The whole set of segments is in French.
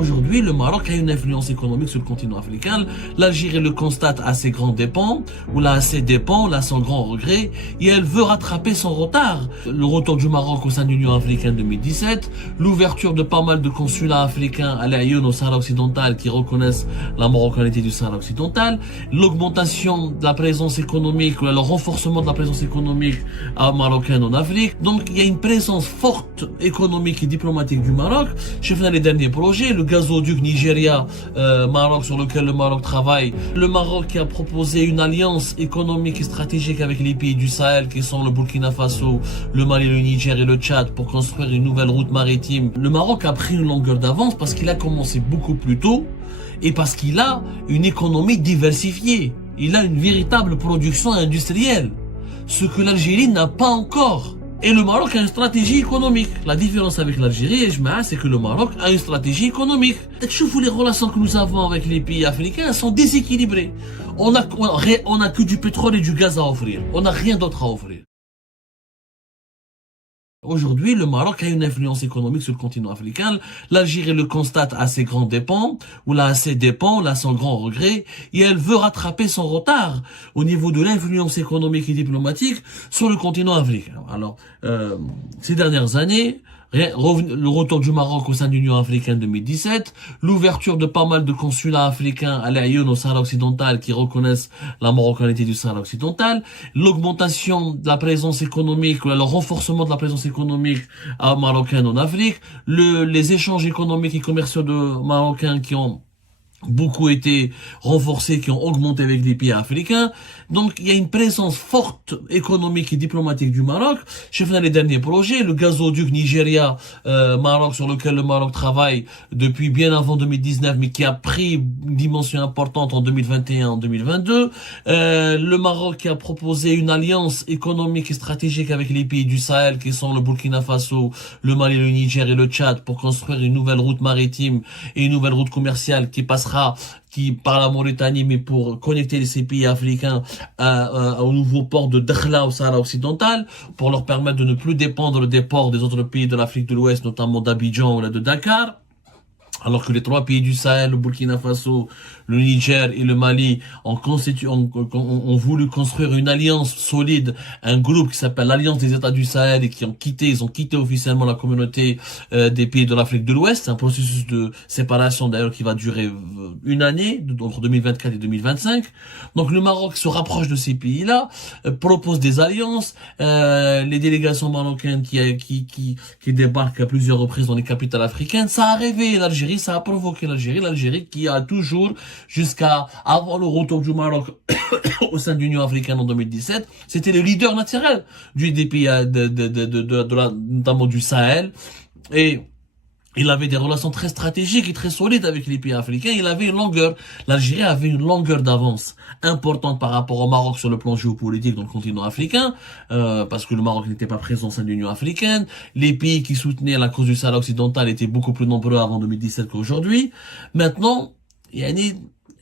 Aujourd'hui, le Maroc a une influence économique sur le continent africain. L'Algérie le constate à ses grands dépens, ou là à ses dépens, là sans grand regret, et elle veut rattraper son retard. Le retour du Maroc au sein de l'Union africaine 2017, l'ouverture de pas mal de consulats africains à l'Aïoun au Sahara occidental qui reconnaissent la marocanité du Sahara occidental, l'augmentation de la présence économique, ou le renforcement de la présence économique marocaine en Afrique. Donc il y a une présence forte économique et diplomatique du Maroc. Je fais les derniers projets, le gazoduc Nigeria-Maroc sur lequel le Maroc travaille. Le Maroc qui a proposé une alliance économique et stratégique avec les pays du Sahel qui sont le Burkina Faso, le Mali, le Niger et le Tchad pour construire une nouvelle route maritime. Le Maroc a pris une longueur d'avance parce qu'il a commencé beaucoup plus tôt et parce qu'il a une économie diversifiée. Il a une véritable production industrielle, ce que l'Algérie n'a pas encore. Et le Maroc a une stratégie économique. La différence avec l'Algérie, c'est que le Maroc a une stratégie économique. Les relations que nous avons avec les pays africains sont déséquilibrées. On a que du pétrole et du gaz à offrir. On n'a rien d'autre à offrir. Aujourd'hui, le Maroc a une influence économique sur le continent africain. L'Algérie le constate à ses grands dépens, ou là à ses dépens, là sans grand regret, et elle veut rattraper son retard au niveau de l'influence économique et diplomatique sur le continent africain. Alors, ces dernières années, le retour du Maroc au sein de l'Union africaine 2017, l'ouverture de pas mal de consulats africains à l'Aïoun au Sahara occidental qui reconnaissent la marocanité du Sahara occidental, l'augmentation de la présence économique, le renforcement de la présence économique marocaine en Afrique, les échanges économiques et commerciaux de Marocains qui ont beaucoup été renforcés, qui ont augmenté avec les pays africains. Donc, il y a une présence forte économique et diplomatique du Maroc. Je fais les derniers projets, le gazoduc Nigeria-Maroc sur lequel le Maroc travaille depuis bien avant 2019, mais qui a pris une dimension importante en 2021, en 2022. Le Maroc qui a proposé une alliance économique et stratégique avec les pays du Sahel, qui sont le Burkina Faso, le Mali, le Niger et le Tchad, pour construire une nouvelle route maritime et une nouvelle route commerciale qui par la Mauritanie, mais pour connecter ces pays africains au nouveau port de Dakhla au Sahara occidental, pour leur permettre de ne plus dépendre des ports des autres pays de l'Afrique de l'Ouest, notamment d'Abidjan ou de Dakar. Alors que les trois pays du Sahel, le Burkina Faso, le Niger et le Mali ont voulu construire une alliance solide, un groupe qui s'appelle l'Alliance des États du Sahel et ils ont quitté officiellement la communauté des pays de l'Afrique de l'Ouest. C'est un processus de séparation d'ailleurs qui va durer une année, entre 2024 et 2025. Donc le Maroc se rapproche de ces pays-là, propose des alliances, les délégations marocaines qui débarquent à plusieurs reprises dans les capitales africaines, ça a réveillé l'Algérie. Ça a provoqué l'Algérie qui a toujours, jusqu'à avant le retour du Maroc au sein de l'Union africaine en 2017, c'était le leader naturel des pays notamment du Sahel. Et il avait des relations très stratégiques et très solides avec les pays africains. L'Algérie avait une longueur d'avance importante par rapport au Maroc sur le plan géopolitique dans le continent africain, parce que le Maroc n'était pas présent au sein de l'Union africaine. Les pays qui soutenaient la cause du Sahara occidental étaient beaucoup plus nombreux avant 2017 qu'aujourd'hui. Maintenant,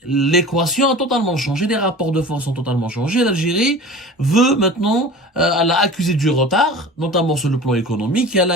l'équation a totalement changé, les rapports de force ont totalement changé. L'Algérie veut maintenant, elle a accusé du retard, notamment sur le plan économique. Si elle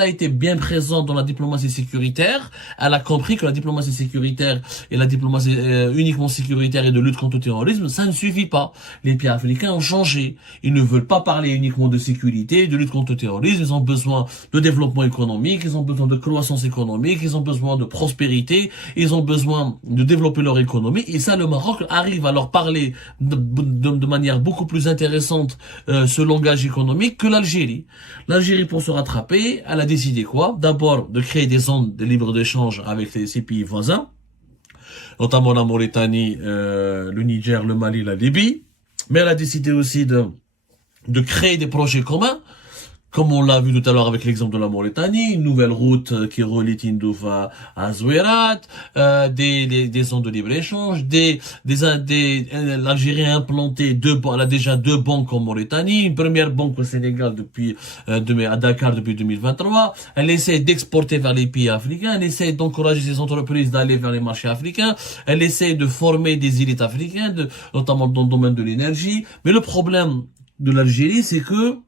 a été bien présente dans la diplomatie sécuritaire, elle a compris que la diplomatie sécuritaire et la diplomatie uniquement sécuritaire et de lutte contre le terrorisme, ça ne suffit pas. Les pays africains ont changé. Ils ne veulent pas parler uniquement de sécurité, de lutte contre le terrorisme. Ils ont besoin de développement économique, ils ont besoin de croissance économique, ils ont besoin de prospérité, ils ont besoin de développer leur économie. Et ça, le Maroc arrive à leur parler de manière beaucoup plus intéressante ce langage économique que l'Algérie. L'Algérie, pour se rattraper, elle a décidé quoi? D'abord, de créer des zones de libre-échange avec ces pays voisins, notamment la Mauritanie, le Niger, le Mali, la Libye. Mais elle a décidé aussi de créer des projets communs, comme on l'a vu tout à l'heure avec l'exemple de la Mauritanie, une nouvelle route qui relie Tindouf à Zouérat, des zones de libre-échange, l'Algérie a implanté elle a déjà deux banques en Mauritanie, une première banque au Sénégal à Dakar depuis 2023, elle essaie d'exporter vers les pays africains, elle essaie d'encourager ces entreprises d'aller vers les marchés africains, elle essaie de former des élites africaines, notamment dans le domaine de l'énergie, mais le problème de l'Algérie, c'est que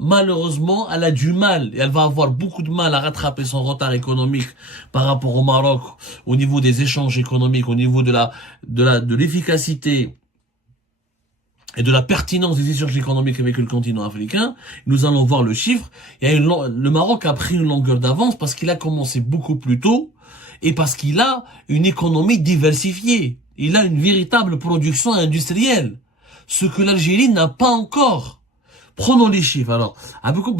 malheureusement, elle a du mal, et elle va avoir beaucoup de mal à rattraper son retard économique par rapport au Maroc, au niveau des échanges économiques, au niveau de l'efficacité et de la pertinence des échanges économiques avec le continent africain. Nous allons voir le chiffre. Le Maroc a pris une longueur d'avance parce qu'il a commencé beaucoup plus tôt et parce qu'il a une économie diversifiée. Il a une véritable production industrielle. Ce que l'Algérie n'a pas encore. Prenons les chiffres. Alors,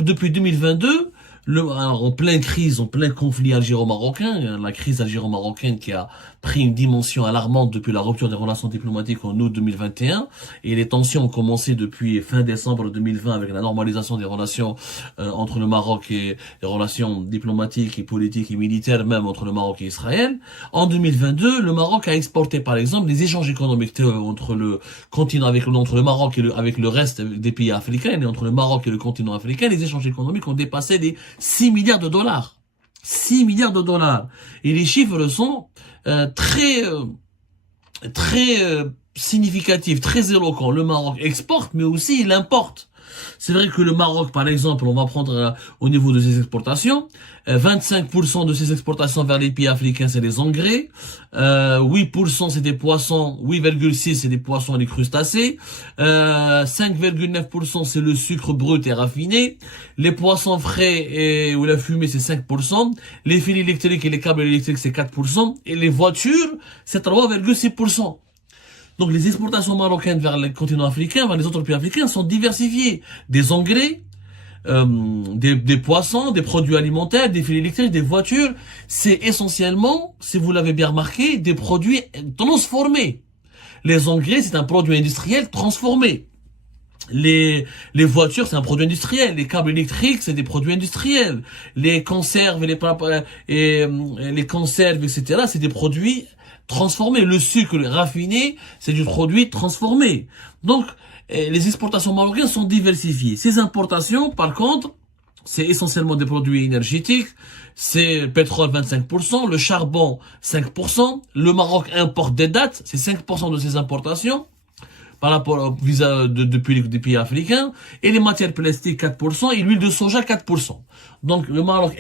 depuis 2022, en pleine crise, en plein conflit algéro-marocain, la crise algéro-marocaine qui a pris une dimension alarmante depuis la rupture des relations diplomatiques en août 2021, et les tensions ont commencé depuis fin décembre 2020 avec la normalisation des relations entre le Maroc et les relations diplomatiques et politiques et militaires même entre le Maroc et Israël. En 2022, le Maroc a exporté par exemple des échanges économiques entre le continent entre le Maroc et avec le reste des pays africains, et entre le Maroc et le continent africain, les échanges économiques ont dépassé les 6 milliards de dollars. 6 milliards de dollars. Et les chiffres sont très significatifs, très éloquents. Le Maroc exporte, mais aussi il importe. C'est vrai que le Maroc, par exemple, on va prendre au niveau de ses exportations, 25% de ses exportations vers les pays africains, c'est des engrais, 8% c'est des poissons, 8,6% c'est des poissons et des crustacés, 5,9% c'est le sucre brut et raffiné, les poissons frais ou la fumée c'est 5%, les fils électriques et les câbles électriques c'est 4%, et les voitures c'est 3,6%. Donc les exportations marocaines vers le continent africain, vers les autres pays africains sont diversifiées. Des engrais, des poissons, des produits alimentaires, des fils électriques, des voitures. C'est essentiellement, si vous l'avez bien remarqué, des produits transformés. Les engrais, c'est un produit industriel transformé. Les voitures, c'est un produit industriel. Les câbles électriques, c'est des produits industriels. Les conserves et les conserves, etc., c'est des produits transformé. Le sucre raffiné, c'est du produit transformé. Donc, les exportations marocaines sont diversifiées. Ces importations, par contre, c'est essentiellement des produits énergétiques. C'est le pétrole 25%, le charbon 5%. Le Maroc importe des dattes, c'est 5% de ses importations par rapport au visa depuis les pays africains, et les matières plastiques 4%, et l'huile de soja 4%. Donc le Maroc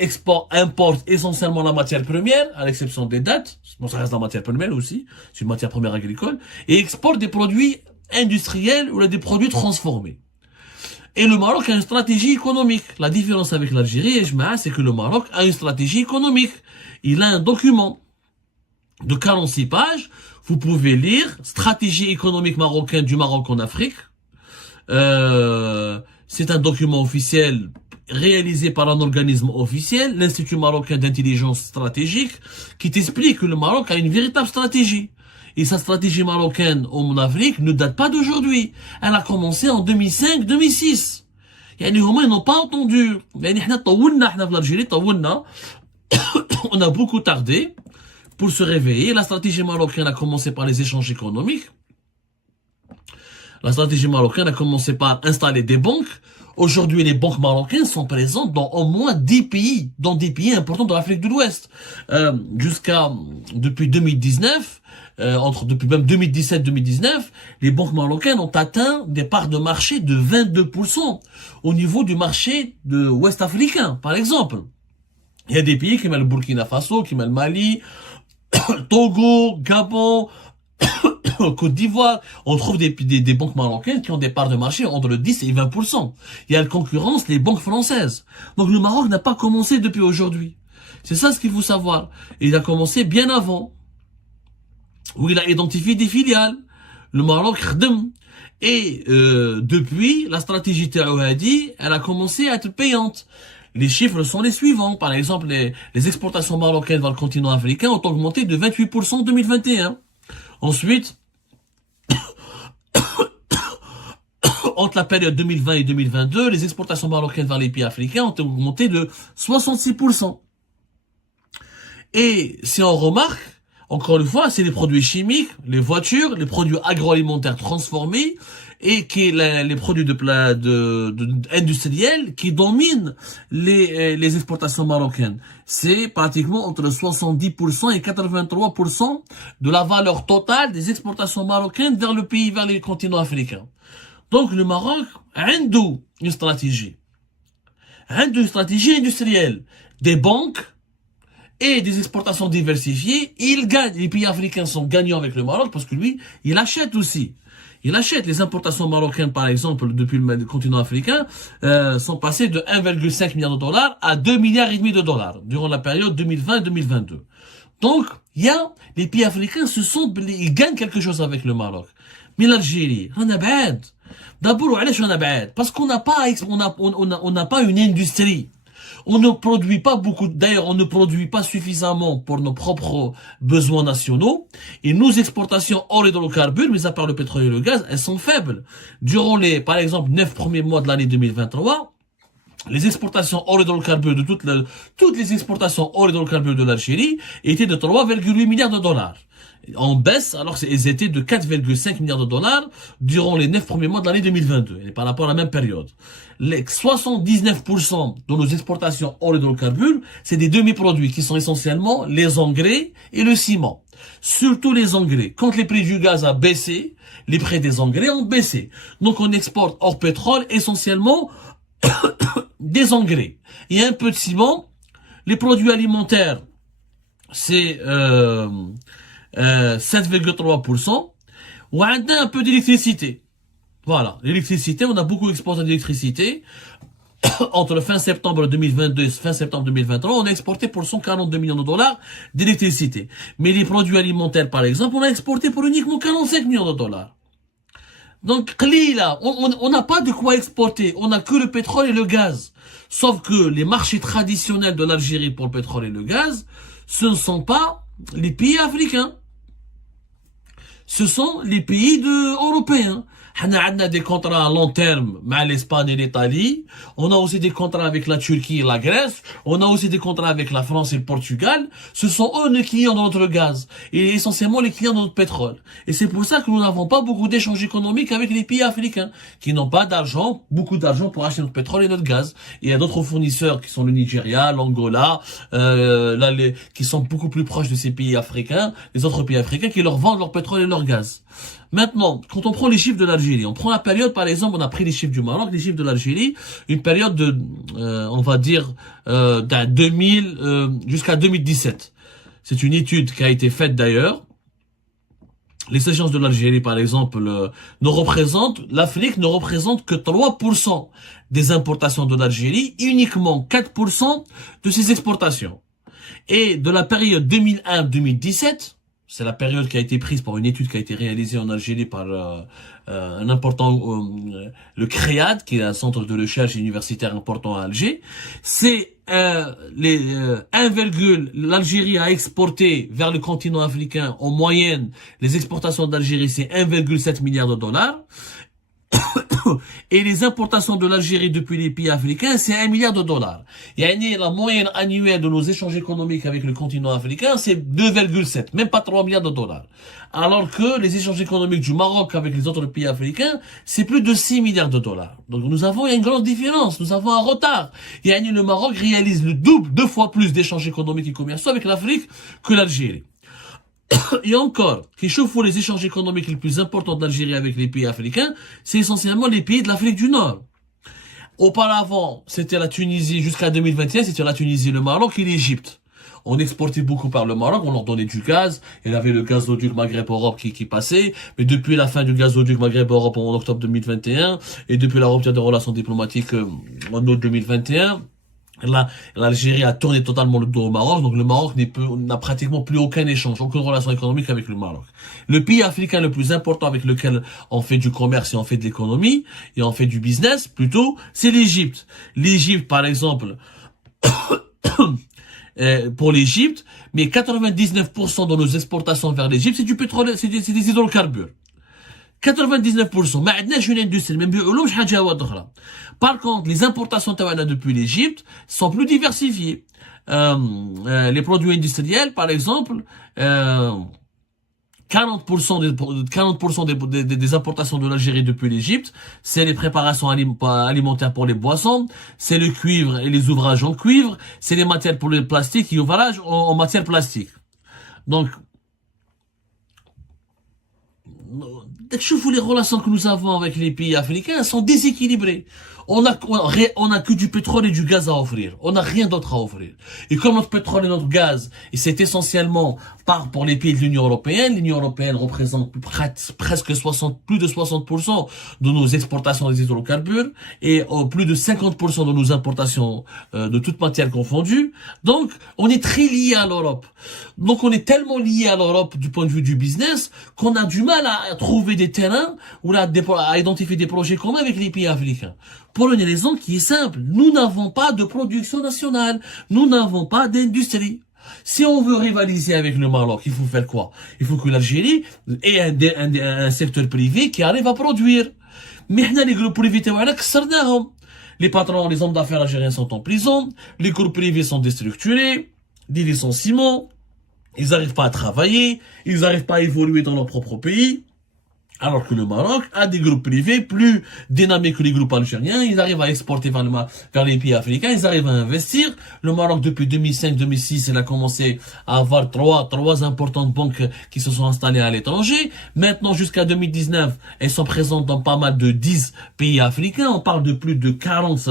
importe essentiellement la matière première, à l'exception des dattes, bon ça reste la matière première aussi, c'est une matière première agricole, et exporte des produits industriels ou des produits transformés. Et le Maroc a une stratégie économique. La différence avec l'Algérie, c'est que le Maroc a une stratégie économique. Il a un document de 46 pages. Vous pouvez lire Stratégie économique marocaine du Maroc en Afrique. C'est un document officiel réalisé par un organisme officiel, l'Institut marocain d'intelligence stratégique, qui t'explique que le Maroc a une véritable stratégie. Et sa stratégie marocaine en Afrique ne date pas d'aujourd'hui. Elle a commencé en 2005-2006. يعني هما ils n'ont pas entendu. يعني احنا طولنا احنا في l'Algérie طولنا. On a beaucoup tardé pour se réveiller. La stratégie marocaine a commencé par les échanges économiques. La stratégie marocaine a commencé par installer des banques. Aujourd'hui, les banques marocaines sont présentes dans au moins 10 pays, dans des pays importants de l'Afrique de l'Ouest. Depuis 2019, depuis même 2017-2019, les banques marocaines ont atteint des parts de marché de 22% au niveau du marché de ouest africain, par exemple. Il y a des pays comme le Burkina Faso, comme le Mali, Togo, Gabon, Côte d'Ivoire, on trouve des banques marocaines qui ont des parts de marché entre le 10 et 20%. Il y a la concurrence des banques françaises. Donc le Maroc n'a pas commencé depuis aujourd'hui. C'est ça ce qu'il faut savoir. Il a commencé bien avant, où il a identifié des filiales. Le Maroc khadem. Et depuis, la stratégie Taouadi, elle a commencé à être payante. Les chiffres sont les suivants. Par exemple, les exportations marocaines vers le continent africain ont augmenté de 28% en 2021. Ensuite, entre la période 2020 et 2022, les exportations marocaines vers les pays africains ont augmenté de 66%. Et si on remarque, encore une fois, c'est les produits chimiques, les voitures, les produits agroalimentaires transformés et les produits industriels qui dominent les exportations marocaines. C'est pratiquement entre 70% et 83% de la valeur totale des exportations marocaines vers les continents africains. Donc le Maroc a une stratégie. Une stratégie industrielle. Des banques et des exportations diversifiées. Il gagne. Les pays africains sont gagnants avec le Maroc parce que lui, il achète aussi. Il achète. Les importations marocaines, par exemple, depuis le continent africain, sont passées de 1,5 milliard de dollars à 2 milliards et demi de dollars durant la période 2020-2022. Donc, les pays africains ils gagnent quelque chose avec le Maroc. Mais l'Algérie, on a بعاد. D'abord, parce qu'on n'a pas, on n'a pas une industrie. On ne produit pas beaucoup, d'ailleurs, on ne produit pas suffisamment pour nos propres besoins nationaux. Et nos exportations hors hydrocarbures, mis à part le pétrole et le gaz, elles sont faibles. Durant par exemple, 9 premiers mois de l'année 2023, les exportations hors hydrocarbures toutes les exportations hors hydrocarbures de l'Algérie étaient de 3,8 milliards de dollars. En baisse, alors qu'elles étaient de 4,5 milliards de dollars durant les 9 premiers mois de l'année 2022, et par rapport à la même période. Les 79% de nos exportations hors hydrocarbures, c'est des demi-produits qui sont essentiellement les engrais et le ciment. Surtout les engrais. Quand les prix du gaz a baissé, les prix des engrais ont baissé. Donc on exporte hors pétrole essentiellement des engrais. Il y a un peu de ciment. Les produits alimentaires, c'est 7,3%. On a un peu d'électricité. Voilà, l'électricité, on a beaucoup exporté d'électricité. Entre fin septembre 2022 et fin septembre 2023, on a exporté pour 142 millions de dollars d'électricité. Mais les produits alimentaires, par exemple, on a exporté pour uniquement 45 millions de dollars. Donc, on n'a pas de quoi exporter. On n'a que le pétrole et le gaz. Sauf que les marchés traditionnels de l'Algérie pour le pétrole et le gaz, ce ne sont pas les pays africains. Ce sont les pays européens. On a des contrats à long terme avec l'Espagne et l'Italie. On a aussi des contrats avec la Turquie et la Grèce. On a aussi des contrats avec la France et le Portugal. Ce sont eux les clients de notre gaz et essentiellement les clients de notre pétrole. Et c'est pour ça que nous n'avons pas beaucoup d'échanges économiques avec les pays africains qui n'ont pas d'argent, beaucoup d'argent pour acheter notre pétrole et notre gaz. Et il y a d'autres fournisseurs qui sont le Nigeria, l'Angola, qui sont beaucoup plus proches de ces pays africains, les autres pays africains qui leur vendent leur pétrole et leur gaz. Maintenant, quand on prend les chiffres de l'Algérie, on prend la période, par exemple, on a pris les chiffres du Maroc, les chiffres de l'Algérie, une période de, on va dire, d'un 2000 jusqu'à 2017. C'est une étude qui a été faite d'ailleurs. Les échanges de l'Algérie, par exemple, l'Afrique ne représente que 3% des importations de l'Algérie, uniquement 4% de ses exportations. Et de la période 2001-2017, c'est la période qui a été prise par une étude qui a été réalisée en Algérie par un important, le CREAD, qui est un centre de recherche universitaire important à Alger. C'est l'Algérie a exporté vers le continent africain en moyenne, les exportations d'Algérie, c'est 1,7 milliard de dollars. Et les importations de l'Algérie depuis les pays africains, c'est 1 milliard de dollars. La moyenne annuelle de nos échanges économiques avec le continent africain, c'est 2,7, même pas 3 milliards de dollars. Alors que les échanges économiques du Maroc avec les autres pays africains, c'est plus de 6 milliards de dollars. Donc il y a une grande différence, nous avons un retard. Le Maroc réalise le double, 2 fois plus d'échanges économiques et commerciaux avec l'Afrique que l'Algérie. Et encore, qui chauffe les échanges économiques les plus importants d'Algérie avec les pays africains, c'est essentiellement les pays de l'Afrique du Nord. Auparavant, c'était la Tunisie, jusqu'à 2021, c'était la Tunisie, le Maroc et l'Égypte. On exportait beaucoup par le Maroc, on leur donnait du gaz, il y avait le gazoduc Maghreb-Europe qui passait, mais depuis la fin du gazoduc Maghreb-Europe en octobre 2021, et depuis la rupture des relations diplomatiques en août 2021, l'Algérie a tourné totalement le dos au Maroc, donc le Maroc n'a pratiquement plus aucun échange, aucune relation économique avec le Maroc. Le pays africain le plus important avec lequel on fait du commerce et on fait de l'économie, et on fait du business plutôt, c'est l'Égypte. L'Égypte, par exemple, pour l'Égypte, mais 99% de nos exportations vers l'Égypte, c'est du pétrole, c'est des hydrocarbures. 99%. ما عندناش une industrie, ما نبيعولهمش حاجة أخرى. Par contre, les importations تاعنا depuis l'Égypte sont plus diversifiées. Les produits industriels, par exemple, 40% des importations de l'Algérie depuis l'Égypte, c'est les préparations alimentaires pour les boissons, c'est le cuivre et les ouvrages en cuivre, c'est les matières pour le plastique et ouvrages en matière plastique. les relations que nous avons avec les pays africains sont déséquilibrées. On a que du pétrole et du gaz à offrir. On n'a rien d'autre à offrir. Et comme notre pétrole et notre gaz, et c'est essentiellement pour les pays de l'Union européenne représente presque 60, plus de 60% de nos exportations des hydrocarbures et plus de 50% de nos importations de toutes matières confondues. Donc, on est très lié à l'Europe. Donc, on est tellement lié à l'Europe du point de vue du business qu'on a du mal à trouver des terrains ou à identifier des projets communs avec les pays africains. Pour une raison qui est simple, nous n'avons pas de production nationale, nous n'avons pas d'industrie. Si on veut rivaliser avec le Maroc, il faut faire quoi? Il faut que l'Algérie ait un secteur privé qui arrive à produire. Mais les groupes privés, les patrons, les hommes d'affaires algériens sont en prison, les groupes privés sont déstructurés, des licenciements, ils n'arrivent pas à travailler, ils n'arrivent pas à évoluer dans leur propre pays. Alors que le Maroc a des groupes privés plus dynamiques que les groupes algériens. Ils arrivent à exporter vers les pays africains. Ils arrivent à investir. Le Maroc, depuis 2005-2006, il a commencé à avoir trois importantes banques qui se sont installées à l'étranger. Maintenant, jusqu'à 2019, elles sont présentes dans pas mal de 10 pays africains. On parle de plus de 40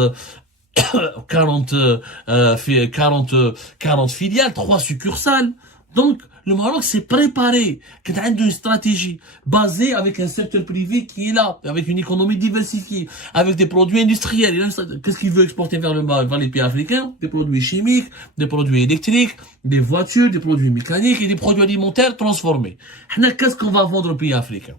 filiales, 3 succursales. Donc, le Maroc s'est préparé, qu'il a une stratégie basée avec un secteur privé qui est là, avec une économie diversifiée, avec des produits industriels. Qu'est-ce qu'il veut exporter vers les pays africains? Des produits chimiques, des produits électriques, des voitures, des produits mécaniques et des produits alimentaires transformés. Qu'est-ce qu'on va vendre aux pays africains?